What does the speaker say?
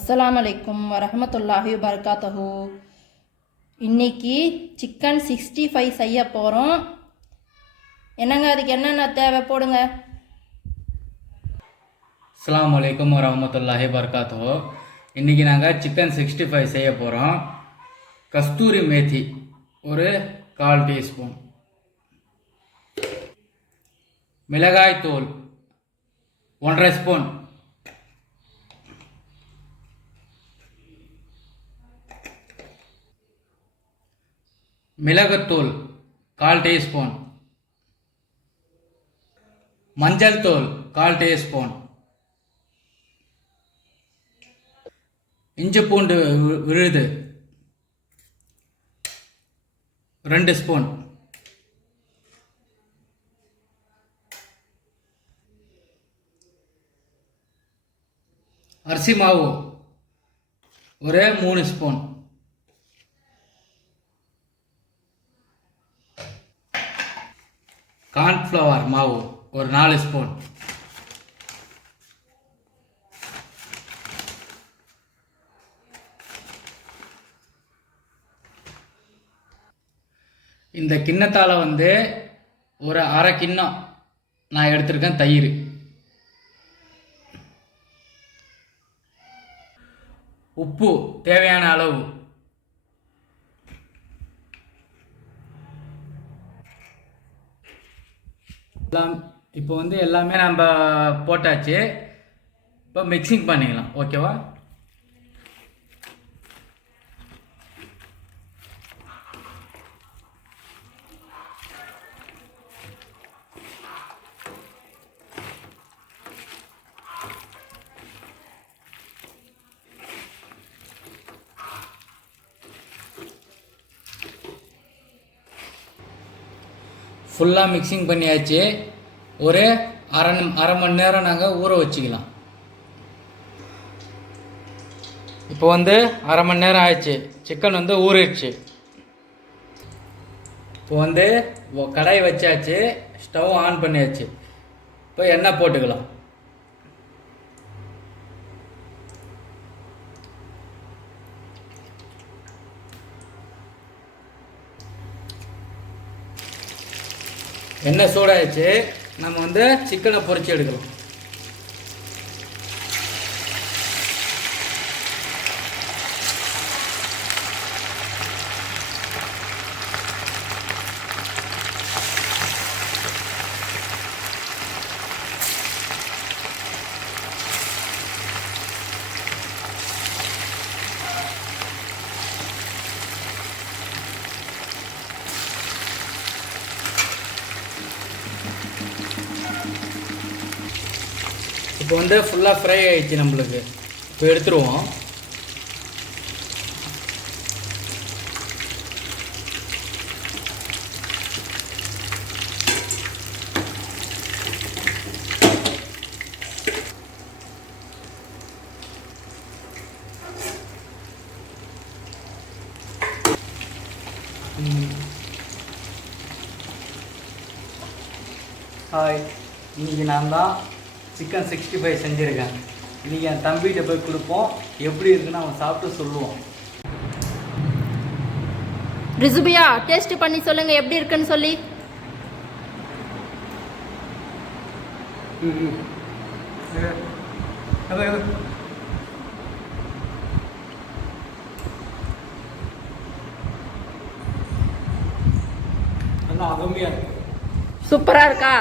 அஸ்ஸலாமு அலைக்கும் வரஹ்மத்துல்லாஹி வபரகாத்துஹு. இன்னைக்கு சிக்கன் 65 செய்ய போகிறோம். என்னங்க அதுக்கு என்னென்ன தேவை போடுங்க. அஸ்ஸலாமு அலைக்கும் வரஹ்மத்துல்லாஹி வபரகாத்துஹு. இன்றைக்கி நாங்கள் சிக்கன் 65 செய்ய போகிறோம். கஸ்தூரி மேத்தி ஒரு 1/4 டீஸ்பூன், மிளகாய் தூள் 1.5 ஸ்பூன், மிளகுத்தூள் 1/4 டீஸ்பூன், மஞ்சள் தூள் 1/4 டீஸ்பூன், இஞ்சி பூண்டு விழுது 2 ஸ்பூன், அரிசி மாவு ஒரு 3 ஸ்பூன், கார்ன்ஃப்ளவர் மாவு ஒரு 4 ஸ்பூன், இந்த கிண்ணத்தால் ஒரு 1/2 கிண்ணம் நான் எடுத்திருக்கேன் தயிர், உப்பு தேவையான அளவு, இப்போ எல்லாமே நம்ம போட்டாச்சு. இப்போ மிக்சிங் பண்ணிக்கலாம். ஓகேவா? ஃபுல்லாக மிக்சிங் பண்ணியாச்சு. ஒரு அரை மணி நேரம் நாங்கள் ஊற வச்சுக்கலாம். இப்போ அரை மணி நேரம் ஆயிடுச்சு. சிக்கன் ஊறிடுச்சு. இப்போ கடாய் வச்சாச்சு, ஸ்டவ் ஆன் பண்ணியாச்சு. இப்போ எண்ணெய் போட்டுக்கலாம். எண்ணெய் சூடாயிடுச்சு. நம்ம சிக்கனை பொரிச்சு எடுக்கலாம். இப்போ ஃபுல்லாக ஃப்ரை ஆகிடுச்சு நம்மளுக்கு. இப்போ எடுத்துருவோம். ஹாய், இன்றைக்கி நான் தான் சிக்கன் 65 செஞ்சுருக்கேன். இன்றைக்கி என் தம்பிகிட்ட போய் கொடுப்போம். எப்படி இருக்குன்னு அவன் சாப்பிட்டு சொல்லுவோம். ரிசுபியா, டேஸ்ட் பண்ணி சொல்லுங்க எப்படி இருக்குன்னு சொல்லி. நல்லா அருமையாக இருக்கு. சூப்பரா இருக்கா?